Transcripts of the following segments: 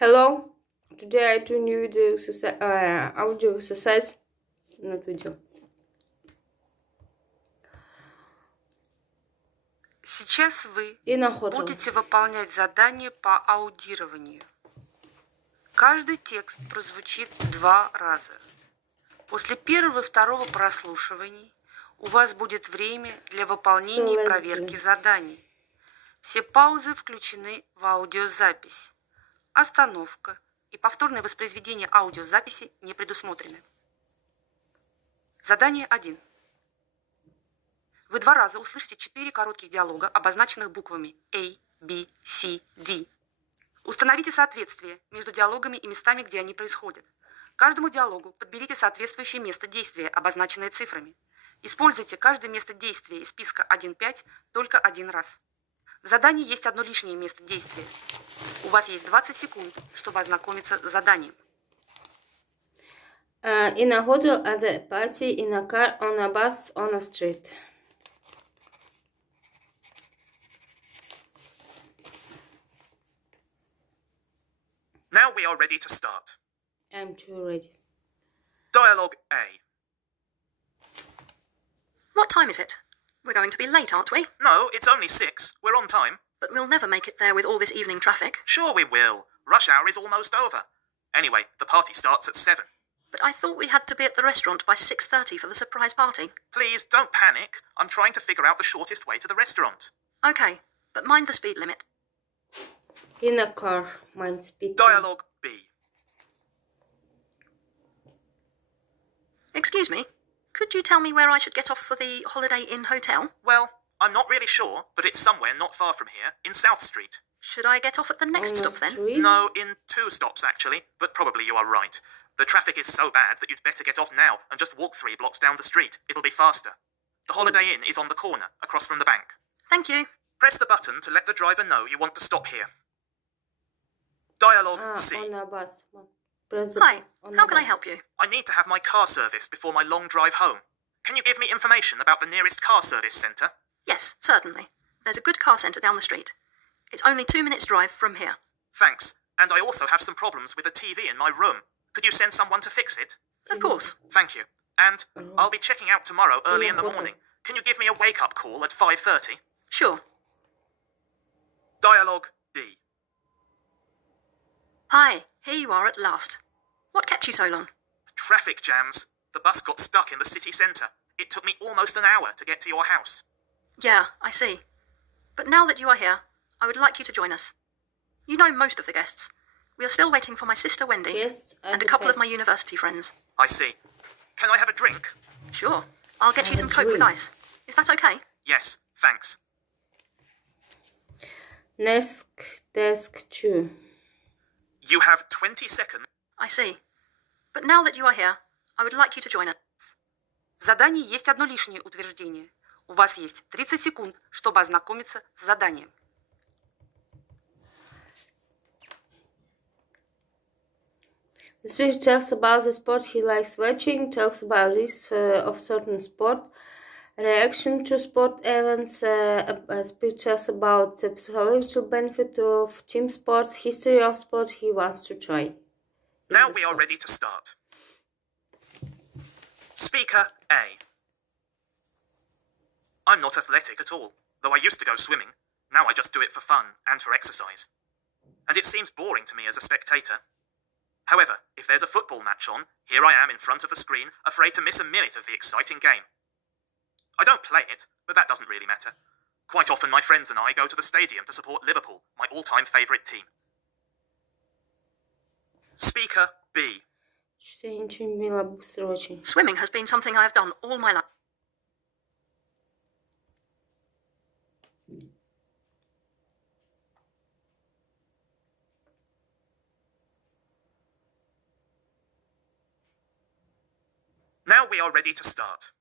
Hello, today I do new audio exercise, not video. Сейчас вы находим. будете выполнять задание по аудированию. Каждый текст прозвучит 2 раза. После первого и второго прослушиваний у вас будет время для выполнения и проверки заданий. Все паузы включены в аудиозапись. Остановка и повторное воспроизведение аудиозаписи не предусмотрены. Задание 1. Вы 2 раза услышите 4 коротких диалога, обозначенных буквами A, B, C, D. Установите соответствие между диалогами и местами, где они происходят. Каждому диалогу подберите соответствующее место действия, обозначенное цифрами. Используйте каждое место действия из списка 1-5 только 1 раз. В задании есть одно лишнее место действия. У вас есть 20 секунд, чтобы ознакомиться с заданием. In a hotel, at a party, in a car, on a bus, on a street. Now we are ready to start. I'm too ready. Dialogue A. What time is it? We're going to be late, aren't we? No, it's only 6. We're on time. But we'll never make it there with all this evening traffic. Sure we will. Rush hour is almost over. Anyway, the party starts at 7. But I thought we had to be at the restaurant by 6:30 for the surprise party. Please, don't panic. I'm trying to figure out the shortest way to the restaurant. Okay, but mind the speed limit. In a car, mind speed. Dialogue B. Excuse me, could you tell me where I should get off for the Holiday Inn Hotel? Well, I'm not really sure, but it's somewhere not far from here, in South Street. Should I get off at the next stop then? No, in 2 stops actually, but probably you are right. The traffic is so bad that you'd better get off now and just walk 3 blocks down the street. It'll be faster. The Holiday Inn is on the corner, across from the bank. Thank you. Press the button to let the driver know you want to stop here. Dialogue C. On a bus. Hi, how can I help you? I need to have my car serviced before my long drive home. Can you give me information about the nearest car service centre? Yes, certainly. There's a good car centre down the street. It's only 2 minutes' drive from here. Thanks. And I also have some problems with the TV in my room. Could you send someone to fix it? Of course. Thank you. And I'll be checking out tomorrow early in the morning. Can you give me a wake-up call at 5:30? Sure. Dialogue D. Hi, here you are at last. What kept you so long? Traffic jams. The bus got stuck in the city centre. It took me almost an hour to get to your house. Yeah, I see. But now that you are here, I would like you to join us. You know most of the guests. We are still waiting for my sister Wendy and a couple of my university friends. I see. Can I have a drink? Sure. I'll get you some Coke with ice. Is that okay? Yes, thanks. Desk 2. You have 20 seconds. I see. But now that you are here, I would like you to join us. В задании есть одно лишнее утверждение. У вас есть 30 секунд, чтобы ознакомиться с заданием. The speech tells about the sport he likes watching, tells about risks of certain sport, reaction to sport events, a speech tells about the psychological benefit of team sports, history of sport he wants to try. Now we are ready to start. Speaker A. I'm not athletic at all, though I used to go swimming. Now I just do it for fun and for exercise. And it seems boring to me as a spectator. However, if there's a football match on, here I am in front of the screen, afraid to miss a minute of the exciting game. I don't play it, but that doesn't really matter. Quite often my friends and I go to the stadium to support Liverpool, my all-time favourite team. Speaker B. Swimming has been something I have done all my life. Now we are ready to start.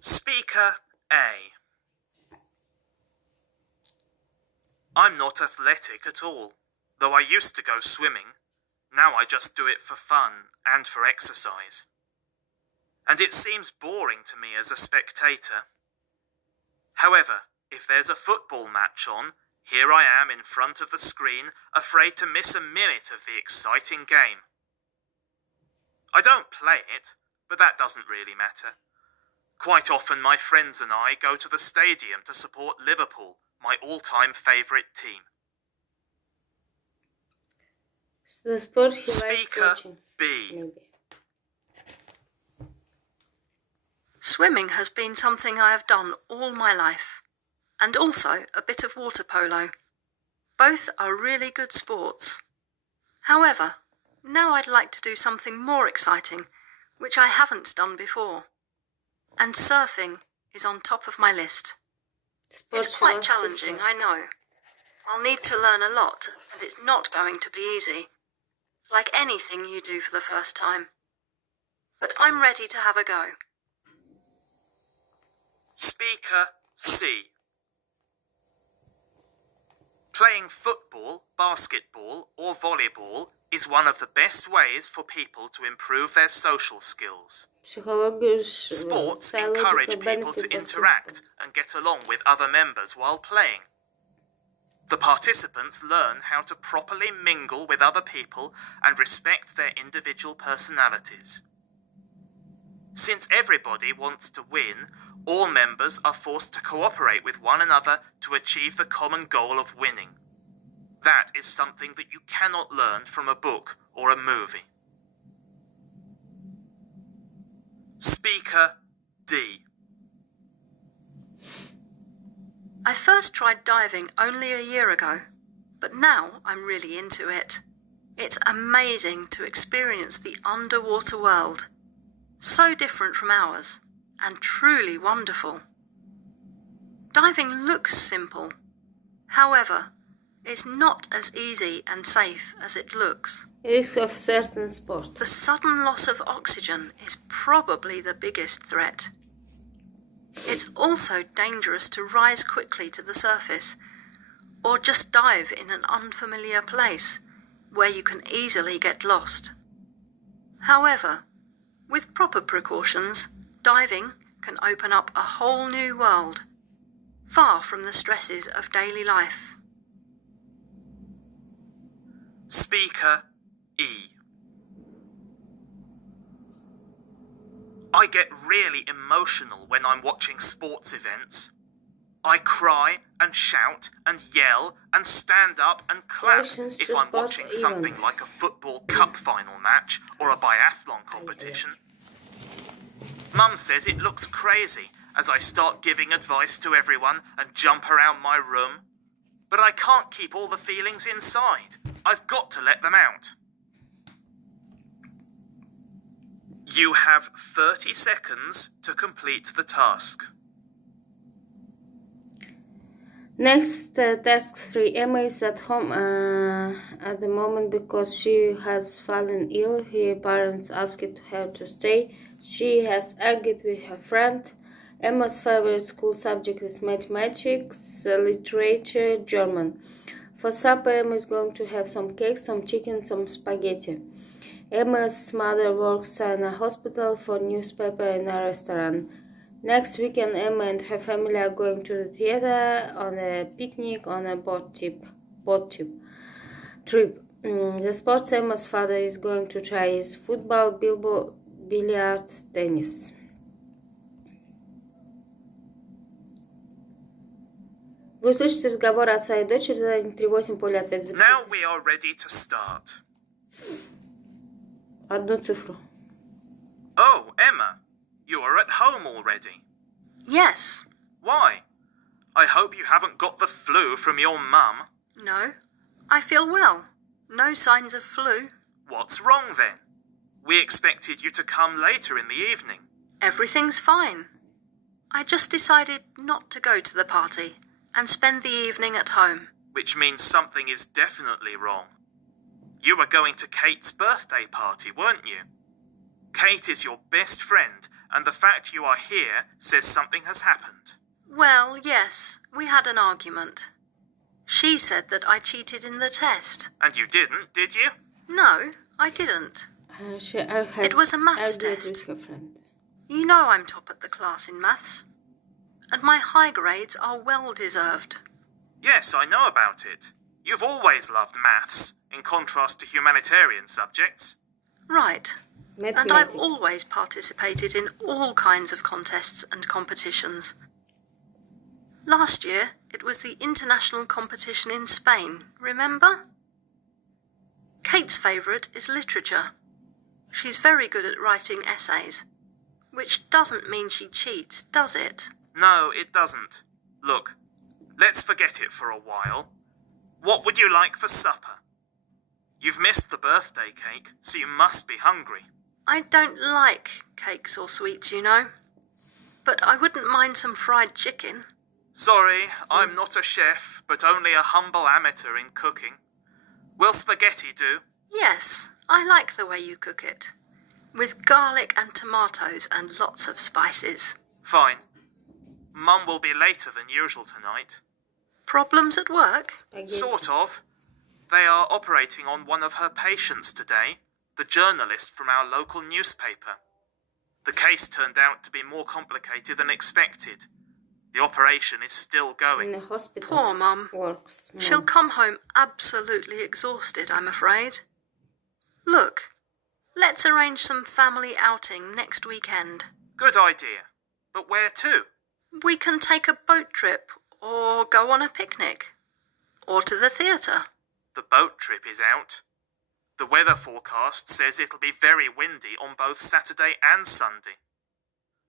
Speaker A. I'm not athletic at all, though I used to go swimming. Now I just do it for fun and for exercise. And it seems boring to me as a spectator. However, if there's a football match on, here I am in front of the screen, afraid to miss a minute of the exciting game. I don't play it, but that doesn't really matter. Quite often my friends and I go to the stadium to support Liverpool, my all-time favourite team. The sport he Speaker likes watching. B. Maybe. Swimming has been something I have done all my life, and also a bit of water polo. Both are really good sports. However, now I'd like to do something more exciting, which I haven't done before. And surfing is on top of my list. It's quite challenging, I know. I'll need to learn a lot, and it's not going to be easy. Like anything you do for the first time. But I'm ready to have a go. Speaker C. Playing football, basketball or volleyball is one of the best ways for people to improve their social skills. Sports encourage people to interact and get along with other members while playing. The participants learn how to properly mingle with other people and respect their individual personalities. Since everybody wants to win, all members are forced to cooperate with one another to achieve the common goal of winning. That is something that you cannot learn from a book or a movie. Speaker D. I first tried diving only a year ago, but now I'm really into it. It's amazing to experience the underwater world. So different from ours, and truly wonderful. Diving looks simple. However, it's not as easy and safe as it looks. Risk of certain sport. The sudden loss of oxygen is probably the biggest threat. It's also dangerous to rise quickly to the surface, or just dive in an unfamiliar place where you can easily get lost. However, with proper precautions, diving can open up a whole new world, far from the stresses of daily life. Speaker E. I get really emotional when I'm watching sports events. I cry and shout and yell and stand up and clap if I'm watching something like a football cup final match or a biathlon competition. Mum says it looks crazy as I start giving advice to everyone and jump around my room. But I can't keep all the feelings inside. I've got to let them out. You have 30 seconds to complete the task. Next, task 3. Emma is at home at the moment because she has fallen ill. Her parents asked her to stay. She has argued with her friend. Emma's favorite school subject is mathematics, literature, German. For supper, Emma is going to have some cake, some chicken, some spaghetti. Emma's mother works in a hospital, for newspaper, in a restaurant. Next weekend, Emma and her family are going to the theater, on a picnic, on a boat trip. The sports Emma's father is going to try is football, billiards, tennis. Вы услышите разговор отца и дочери, задание 3.8, поле ответ. Now we are ready to start. Одну цифру. Oh, Emma, you are at home already. Yes. Why? I hope you haven't got the flu from your mum. No, I feel well. No signs of flu. What's wrong then? We expected you to come later in the evening. Everything's fine. I just decided not to go to the party and spend the evening at home. Which means something is definitely wrong. You were going to Kate's birthday party, weren't you? Kate is your best friend, and the fact you are here says something has happened. Well, yes, we had an argument. She said that I cheated in the test. And you didn't, did you? No, I didn't. It was a maths test. You know I'm top at the class in maths. And my high grades are well deserved. Yes, I know about it. You've always loved maths, in contrast to humanitarian subjects. Right. And I've Mathematics. always participated in all kinds of contests and competitions. Last year, it was the international competition in Spain, remember? Kate's favourite is literature. She's very good at writing essays. Which doesn't mean she cheats, does it? No, it doesn't. Look, let's forget it for a while. What would you like for supper? You've missed the birthday cake, so you must be hungry. I don't like cakes or sweets, you know. But I wouldn't mind some fried chicken. Sorry, I'm not a chef, but only a humble amateur in cooking. Will spaghetti do? Yes, I like the way you cook it. With garlic and tomatoes and lots of spices. Fine. Mum will be later than usual tonight. Problems at work? Spaghetti. Sort of. They are operating on one of her patients today, the journalist from our local newspaper. The case turned out to be more complicated than expected. The operation is still In going. the hospital. Poor Mum. Works. She'll come home absolutely exhausted, I'm afraid. Look, let's arrange some family outing next weekend. Good idea. But where to? We can take a boat trip or go on a picnic or to the theatre. The boat trip is out. The weather forecast says it'll be very windy on both Saturday and Sunday.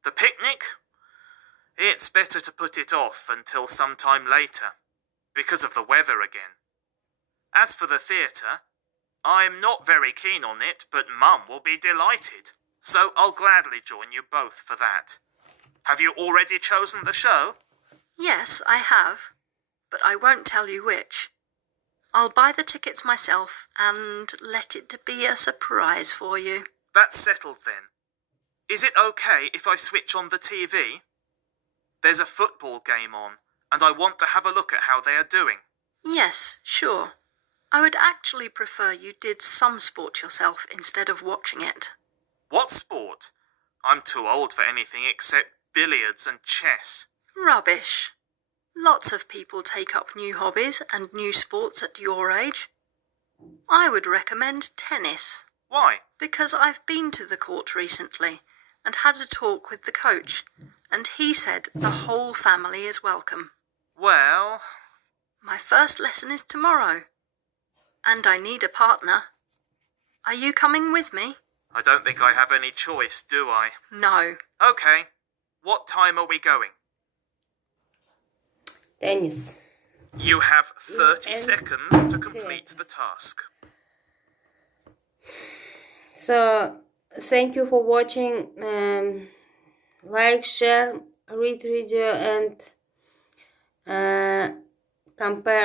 The picnic? It's better to put it off until some time later, because of the weather again. As for the theatre, I'm not very keen on it, but Mum will be delighted, so I'll gladly join you both for that. Have you already chosen the show? Yes, I have, but I won't tell you which. I'll buy the tickets myself and let it be a surprise for you. That's settled then. Is it okay if I switch on the TV? There's a football game on, and I want to have a look at how they are doing. Yes, sure. I would actually prefer you did some sport yourself instead of watching it. What sport? I'm too old for anything except billiards and chess. Rubbish. Lots of people take up new hobbies and new sports at your age. I would recommend tennis. Why? Because I've been to the court recently and had a talk with the coach, and he said the whole family is welcome. Well, My first lesson is tomorrow, and I need a partner. Are you coming with me? I don't think I have any choice, do I? No. Okay. What time are we going? Tennis. You have 30 seconds to complete the task. So, thank you for watching. Like, share, read video, and compare.